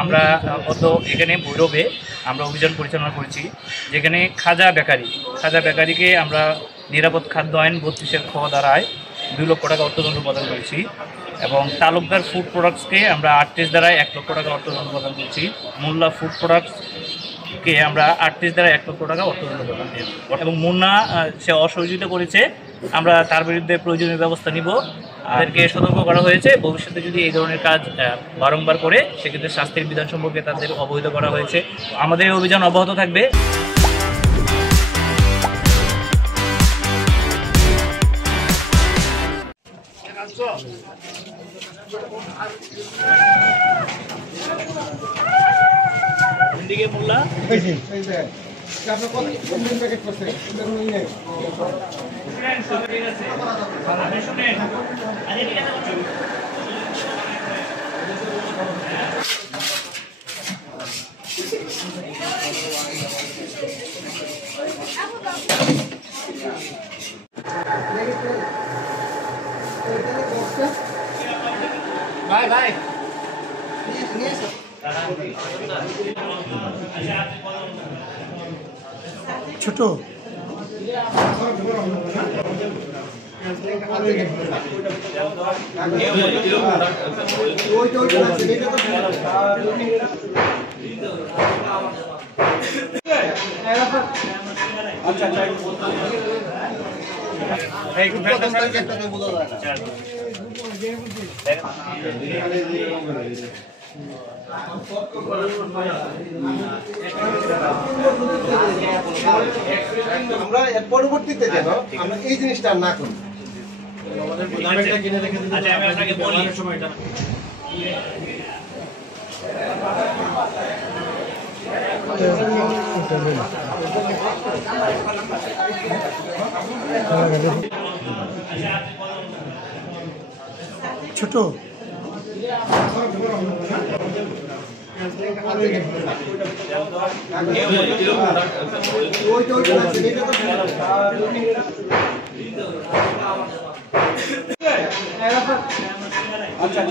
আমরা এখানে ভৈরবে আমরা অভিযান পরিচালনা করেছি, যেখানে খাজা বেকারিকে আমরা নিরাপদ খাদ্য আইন 32-এর খ ধারায় 2 লক্ষ টাকা অর্থদণ্ড প্রদান করেছি এবং তালুকদার ফুড প্রোডাক্টসকে আমরা 38 ধারায় 1 লক্ষ টাকা অর্থদণ্ড প্রদান করছি। মোল্লা ফুড প্রোডাক্টসকে আমরা 38 ধারায় 1 লক্ষ টাকা অর্থদণ্ড প্রদান করেছি এবং মুন্না সে অসহযোগিতা করেছে, আমরা তার বিরুদ্ধে প্রয়োজনীয় ব্যবস্থা নিব। তাদেরকে সতর্ক করা হয়েছে, ভবিষ্যতে যদি এই ধরনের কাজ বারংবার করে সেক্ষেত্রে শাস্তির বিধান সম্পর্কে তাদের অবহিত করা হয়েছে। আমাদের এই অভিযান অব্যাহত থাকবে। মোল্লা ভাই ভাই ছোট আমরা এর পরবর্তীতে যেন আমরা এই জিনিসটা না করি। ছোট আচ্ছা